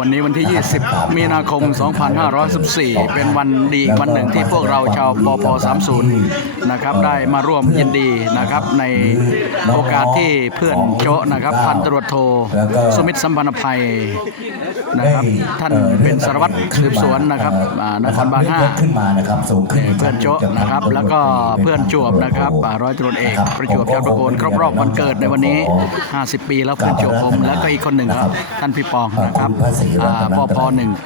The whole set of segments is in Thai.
วันนี้วันที่ 20 มีนาคม 2514 เป็นวันดีอีกวันหนึ่งที่พวกเราชาวปป30 นะครับได้มาร่วมยินดีนะครับในโอกาสที่เพื่อนโจะนะครับพันตำรวจโทสุมิตรสัมพันธภัยนะครับท่านเป็นสารวัตรสืบสวนนะครับอ่านครบาลห้าขึ้นมานะครับสูงขึ้นเพื่อนโจะนะครับแล้วก็เพื่อนจวบนะครับอ่าร้อยตำรวจเอกประจวบชาติประโคนครบรอบวันเกิดในวันนี้ 50 ปีแล้วเพื่อนจวบผมแล้วก็อีกคนหนึ่งครับท่านพี่ปองนะครับอ่าปป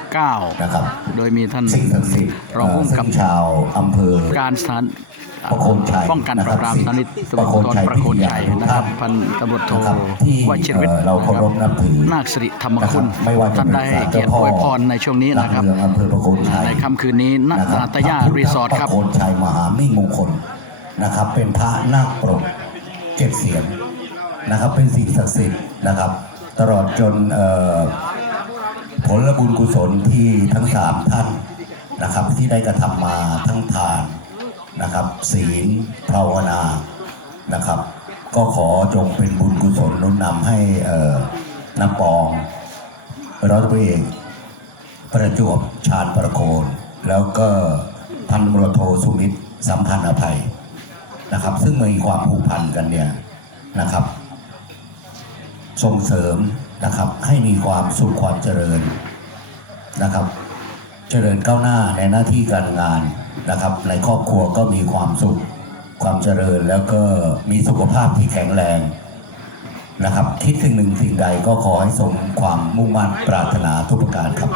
19นะครับโดยมีท่านสิ่งศักดิ์สิทธิ์รองผู้กำกับซึ่ชาวอำเภอการสถานอ่าประโคนชัยป้องกันปราบปรามสถานีตำรวจภูธรประโคนชัยนะครับพันตำรวจโทนะครับที่วชิรวิทย์เอ่อเราเคารพนับถือนาคสิริธรรมคุณนะครับไม่ว่าจะท่านได้เกียรติอวยพรในช่วงนี้นะครับหลักเมืองอำเภอประโคนชัยในค่ำคืนนี้ณนะครับนาตยารีสอร์ทครับพะโคนชัยมหามิ่งมงคลนะครับ เป็นพระนาคปรกเจ็ดเสียนนะครับ เป็นสิ่งศักดิ์สิทธิ์นะครับ ตลอดจนเอ่อ ผลบุญกุศลที่ทั้งสามท่านนะครับที่ได้กระทำมาทั้งทานนะครับ ศีลภาวนานะครับ ก็ขอจงเป็นบุญกุศลนุนนำให้น้ำปองร้อยตำรวเอกประจวบชาญประโคน แล้วก็พันตำรโทสุมิตรสัมพันธ์อภัยนะครับ ซึ่งมีความผูกพันกันเนี่ยนะครับ ส่งเสริมนะครับ ให้มีความสุขความเจริญนะครับ เจริญก้าวหน้าในหน้าที่การงานนะครับ ในครอบครัวก็มีความสุขความเจริญแล้วก็มีสุขภาพที่แข็งแรงนะครับ คิดสิ่งหนึ่งสิ่งใดก็ขอให้สมความมุ่งมั่นปรารถนาทุกประการครับ